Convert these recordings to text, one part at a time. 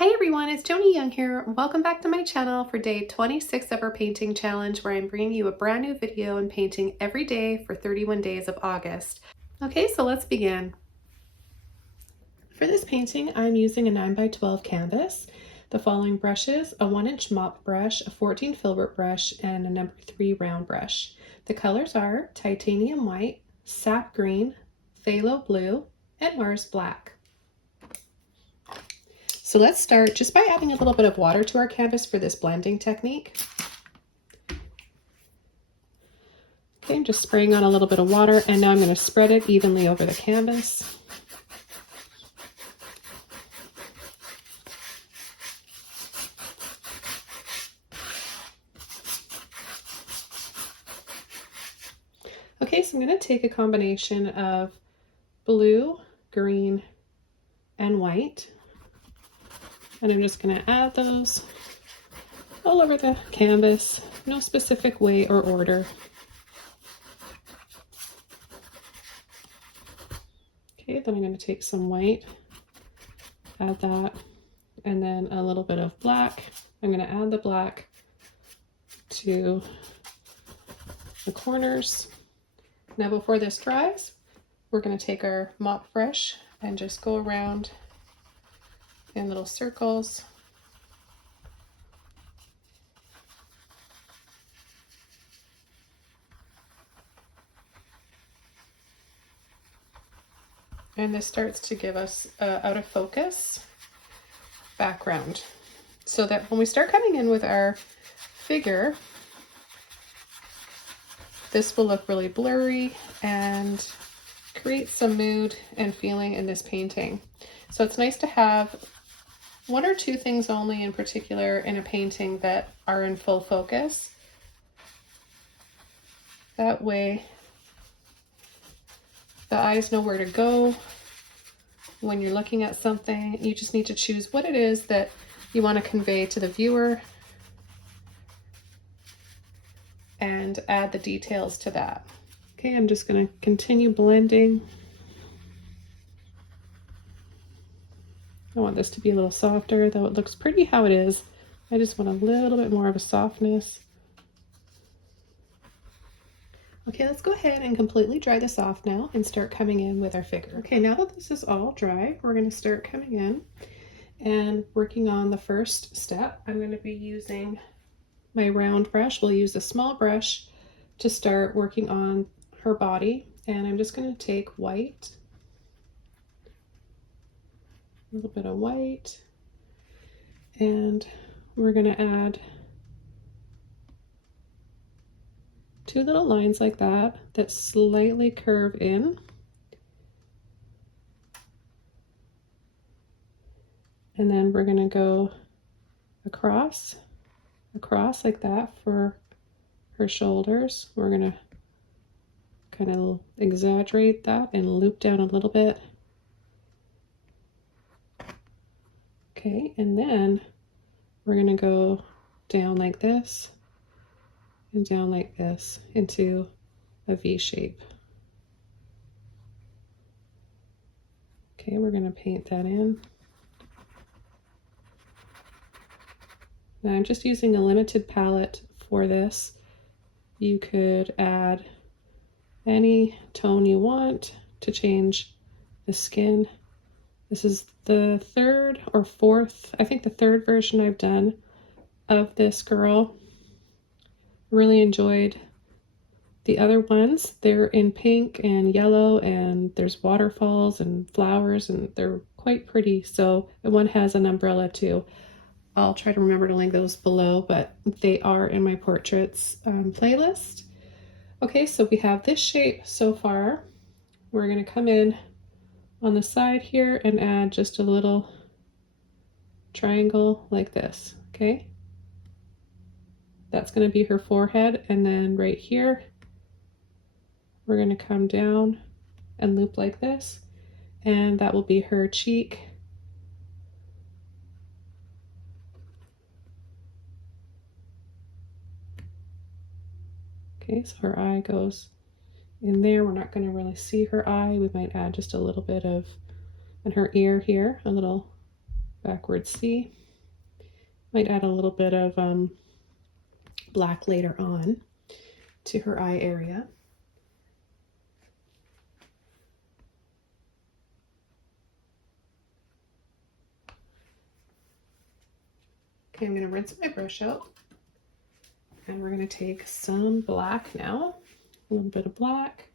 Hi everyone, it's Joni Young here. Welcome back to my channel for day 26 of our painting challenge, where I'm bringing you a brand new video and painting every day for 31 days of August. Okay, so let's begin. For this painting, I'm using a 9x12 canvas. The following brushes: a 1-inch mop brush, a 14 Filbert brush, and a number 3 round brush. The colors are titanium white, sap green, phthalo blue, and Mars black. So let's start just by adding a little bit of water to our canvas for this blending technique. Okay, I'm just spraying on a little bit of water, and now I'm going to spread it evenly over the canvas. Okay, so I'm going to take a combination of blue, green, and white, and I'm just going to add those all over the canvas, no specific way or order. Okay, then I'm going to take some white, add that, and then a little bit of black. I'm going to add the black to the corners. Now before this dries, we're going to take our mop brush and just go around in little circles. And this starts to give us out of focus background, so that when we start coming in with our figure, this will look really blurry and create some mood and feeling in this painting. So it's nice to have one or two things only in particular in a painting that are in full focus. That way the eyes know where to go when you're looking at something. You just need to choose what it is that you want to convey to the viewer and add the details to that. Okay, I'm just going to continue blending. I want this to be a little softer, though it looks pretty how it is. I just want a little bit more of a softness. Okay, let's go ahead and completely dry this off now and start coming in with our figure. Okay, now that this is all dry, we're going to start coming in and working on the first step. I'm going to be using my round brush. We'll use a small brush to start working on her body, and I'm just going to take white, a little bit of white, and we're going to add two little lines like that that slightly curve in. And then we're going to go across like that for her shoulders. We're going to kind of exaggerate that and loop down a little bit. Okay, and then we're going to go down like this and down like this into a V shape. Okay, we're going to paint that in. Now I'm just using a limited palette for this. You could add any tone you want to change the skin. This is the third or fourth, I think the third version I've done of this girl. Really enjoyed the other ones. They're in pink and yellow, and there's waterfalls and flowers, and they're quite pretty. So, and one has an umbrella too. I'll try to remember to link those below, but they are in my portraits playlist. Okay, so we have this shape so far. We're going to come in on the side here and add just a little triangle like this. Okay, that's going to be her forehead, and then right here we're going to come down and loop like this, and that will be her cheek. Okay, so her eye goes in there. We're not going to really see her eye. We might add just a little bit of, and her ear here, a little backward C. Might add a little bit of black later on to her eye area. Okay, I'm going to rinse my brush out, and we're going to take some black now, a little bit of black.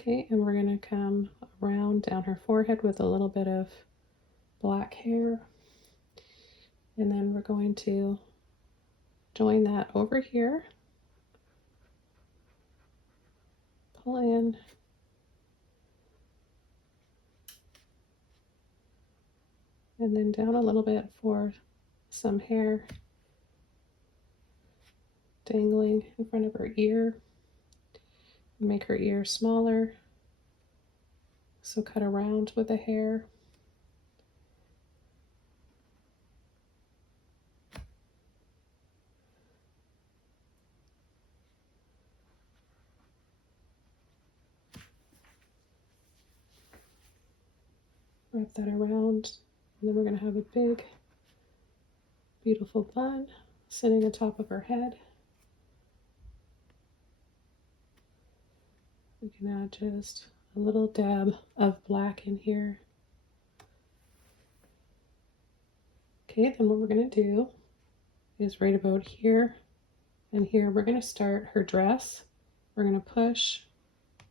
Okay, and we're going to come around down her forehead with a little bit of black hair, and then we're going to join that over here, pull in, and then down a little bit for some hair dangling in front of her ear. Make her ear smaller, so cut around with the hair. Wrap that around, and then we're going to have a big, beautiful bun sitting on top of her head. We can add just a little dab of black in here. Okay, then what we're going to do is right about here and here, we're going to start her dress. We're going to push,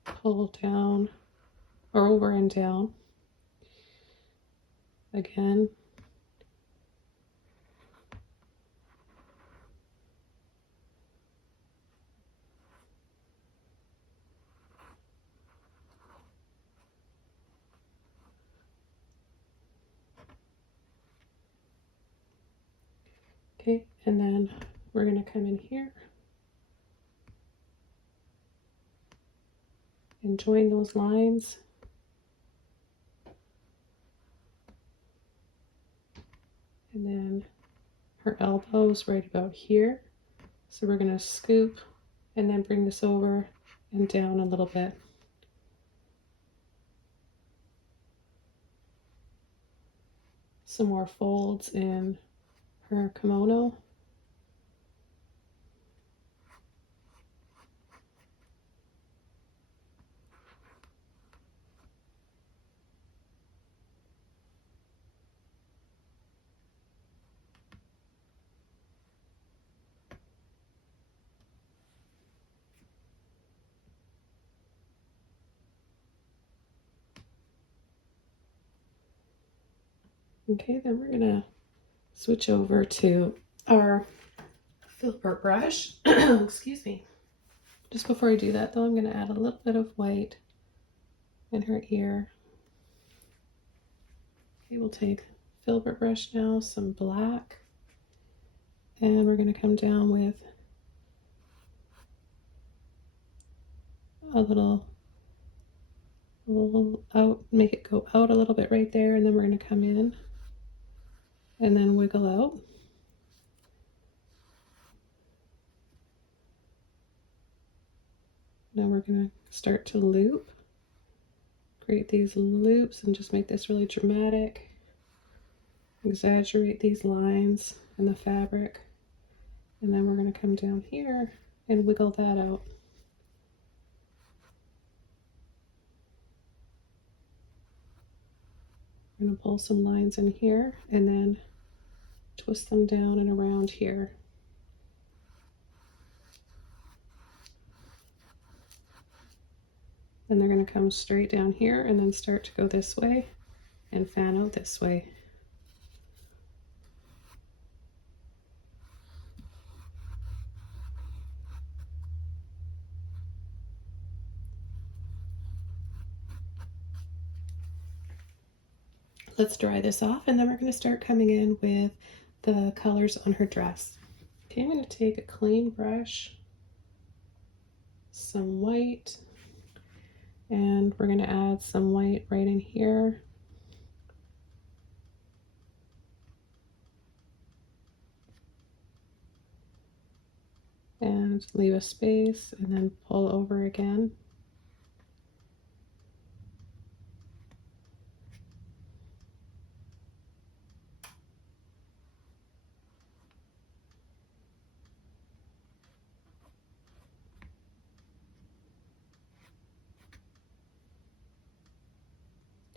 pull down, or over and down. Again. Okay, and then we're going to come in here and join those lines. And then her elbow's right about here. So we're going to scoop and then bring this over and down a little bit. Some more folds in her kimono. Okay, then we're gonna switch over to our Filbert brush. Excuse me. Just before I do that though, I'm gonna add a little bit of white in her ear. Okay, we'll take Filbert brush now, some black, and we're gonna come down with a little out, make it go out a little bit right there, and then we're gonna come in and then wiggle out. Now we're going to start to loop, create these loops and just make this really dramatic, exaggerate these lines in the fabric, and then we're going to come down here and wiggle that out. I'm going to pull some lines in here and then twist them down and around here. Then they're going to come straight down here and then start to go this way and fan out this way. Let's dry this off, and then we're going to start coming in with the colors on her dress. Okay, I'm going to take a clean brush, some white, and we're going to add some white right in here. And leave a space and then pull over again.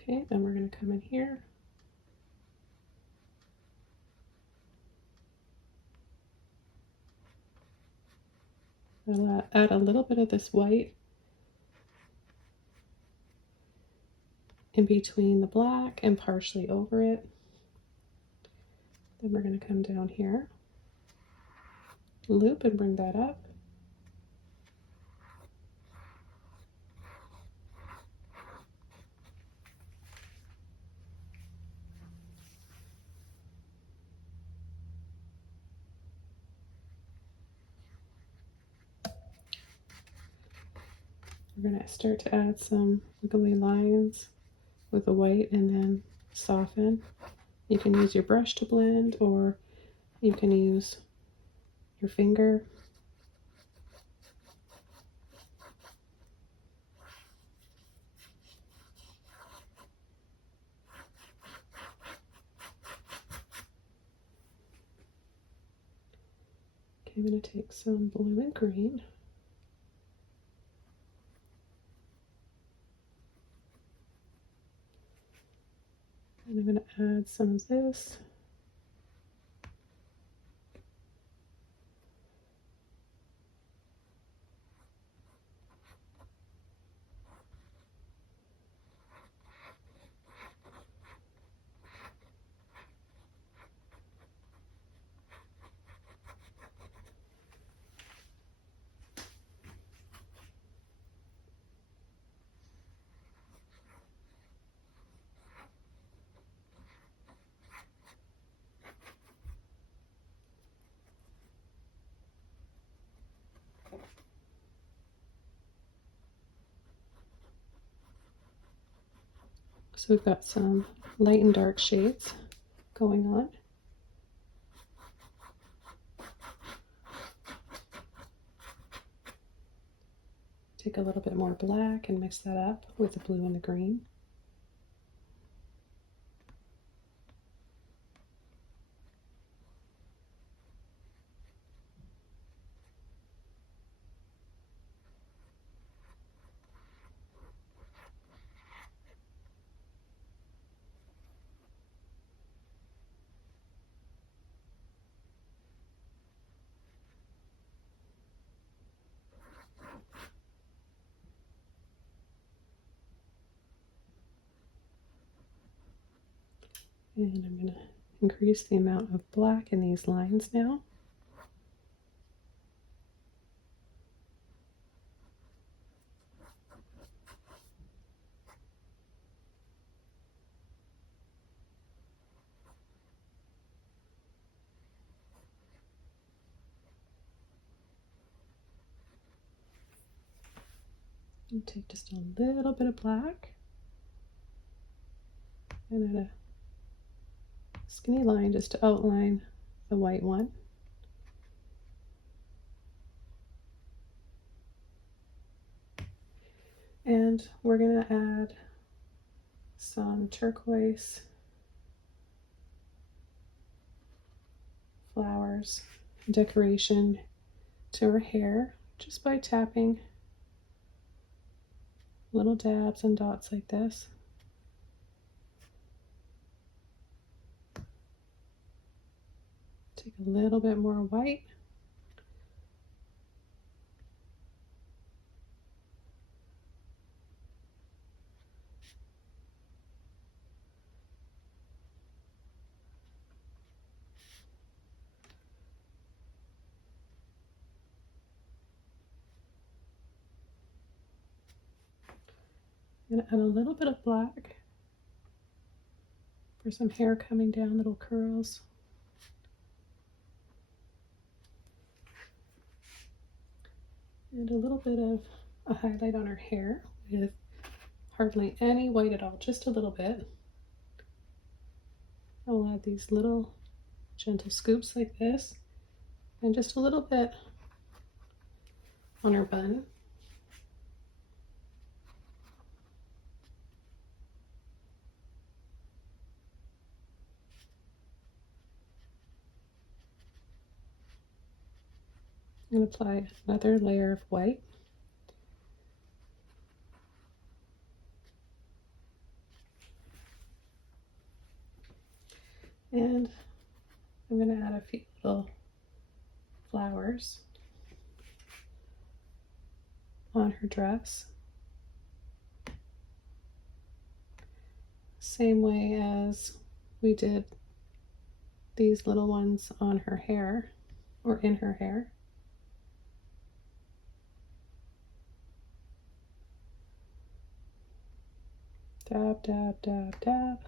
Okay, then we're going to come in here. I'll add a little bit of this white in between the black and partially over it. Then we're going to come down here, loop and bring that up. We're going to start to add some wiggly lines with the white and then soften. You can use your brush to blend, or you can use your finger. Okay, I'm going to take some blue and green. And I'm going to add some of this. So we've got some light and dark shades going on. Take a little bit more black and mix that up with the blue and the green. And I'm going to increase the amount of black in these lines now. And take just a little bit of black and add a skinny line just to outline the white one. And we're going to add some turquoise flowers decoration to her hair just by tapping little dabs and dots like this. Take a little bit more white. I'm going to add a little bit of black for some hair coming down, little curls. And a little bit of a highlight on her hair with hardly any white at all, just a little bit. I'll add these little gentle scoops like this, and just a little bit on her bun. I'm going to apply another layer of white. And I'm going to add a few little flowers on her dress. Same way as we did these little ones on her hair, or in her hair. Dab, dab, dab, dab.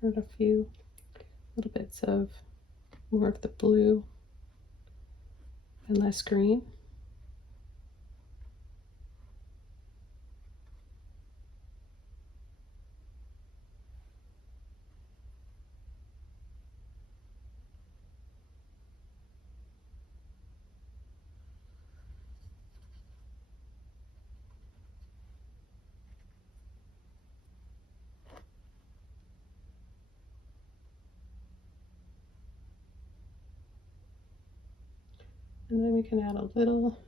Add a few little bits of more of the blue and less green. And then we can add a little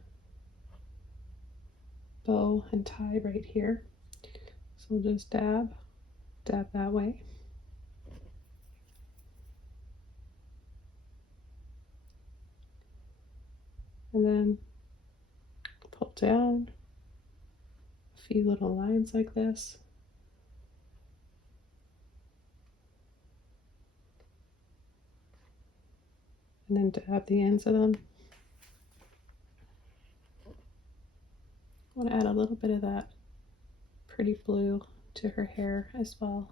bow and tie right here. So we'll just dab, dab that way. And then pull down a few little lines like this. And then dab the ends of them. I want to add a little bit of that pretty blue to her hair as well.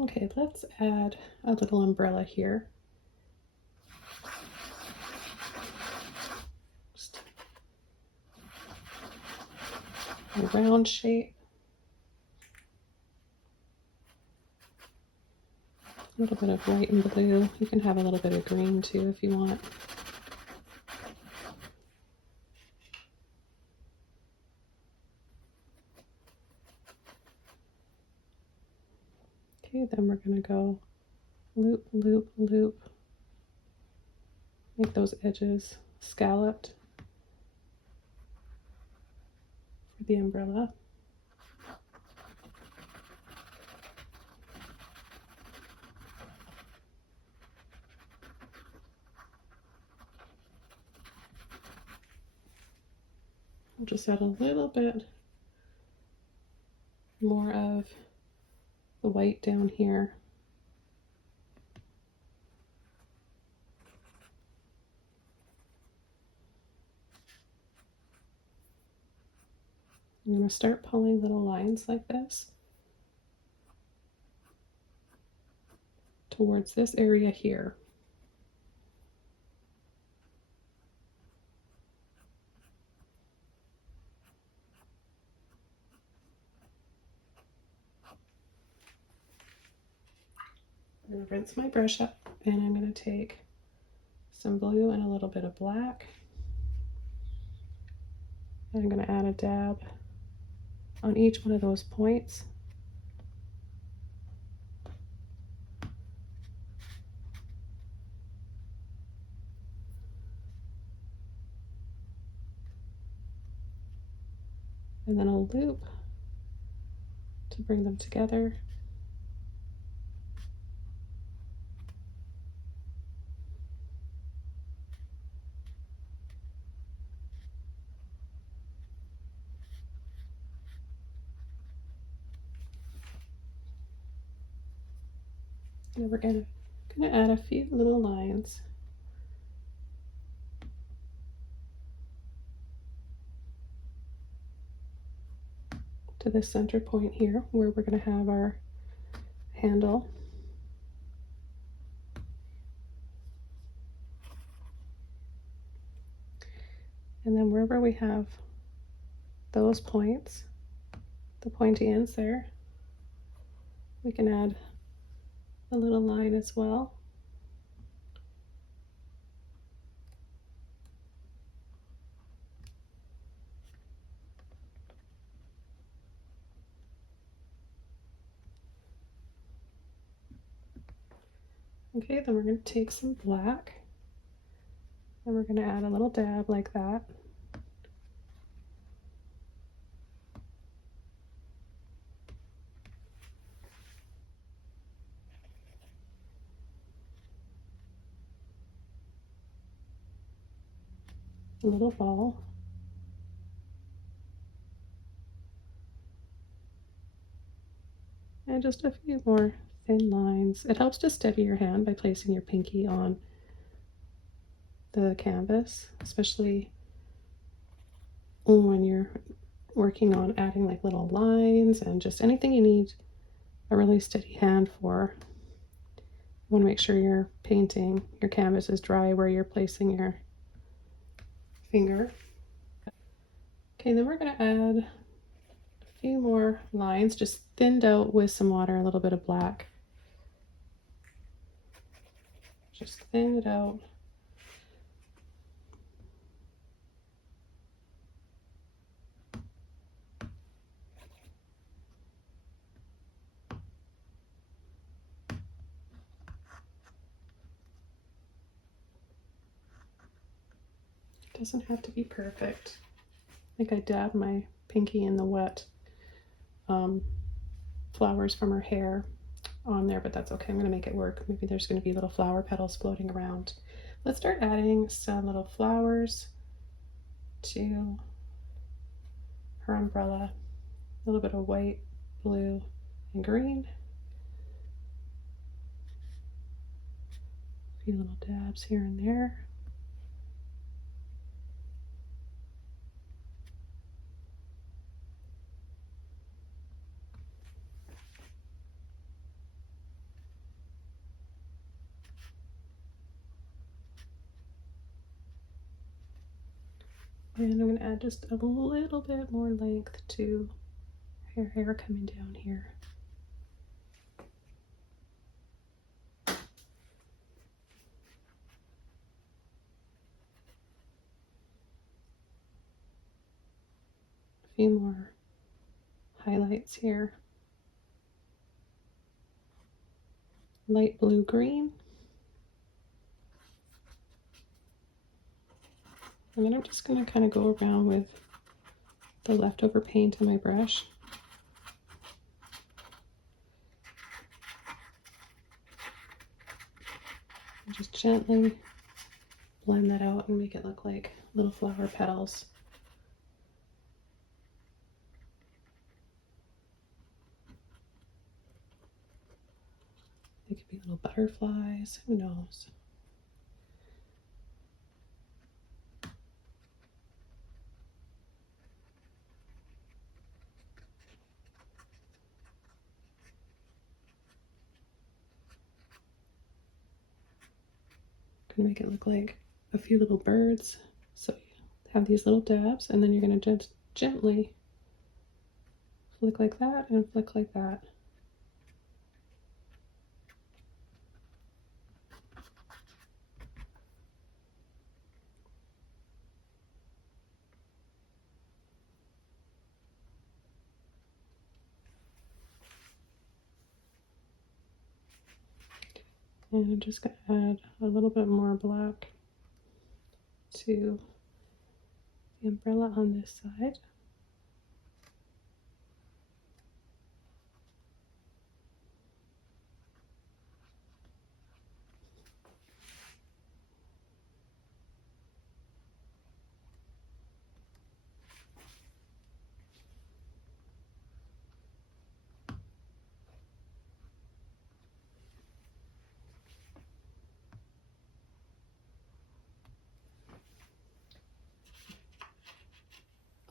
Okay, let's add a little umbrella here. Just a round shape. A little bit of white and blue. You can have a little bit of green too if you want. Okay, then we're going to go loop, loop, loop. Make those edges scalloped for the umbrella. We'll just add a little bit more of the white down here. I'm going to start pulling little lines like this towards this area here. I'm going to rinse my brush up, and I'm going to take some blue and a little bit of black. And I'm going to add a dab on each one of those points. And then a loop to bring them together. And we're going to going to add a few little lines. To the center point here where we're going to have our handle. And then wherever we have those points, the pointy ends there, we can add a little line as well. Okay, then we're going to take some black and we're going to add a little dab like that. A little ball. And just a few more thin lines. It helps to steady your hand by placing your pinky on the canvas, especially when you're working on adding like little lines and just anything you need a really steady hand for. You want to make sure your canvas is dry where you're placing your finger. Okay, then we're going to add a few more lines, just thinned out with some water, a little bit of black. Just thin it out. It doesn't have to be perfect. I think I dabbed my pinky in the wet flowers from her hair on there, but that's okay. I'm going to make it work. Maybe there's going to be little flower petals floating around. Let's start adding some little flowers to her umbrella. A little bit of white, blue, and green. A few little dabs here and there. And I'm going to add just a little bit more length to her hair coming down here. A few more highlights here. Light blue green. And then I'm just going to kind of go around with the leftover paint on my brush. And just gently blend that out and make it look like little flower petals. They could be little butterflies, who knows? Make it look like a few little birds. So you have these little dabs, and then you're going to just gently flick like that and flick like that. And I'm just going to add a little bit more black to the umbrella on this side.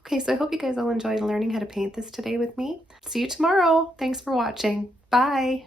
Okay, so I hope you guys all enjoyed learning how to paint this today with me. See you tomorrow. Thanks for watching. Bye.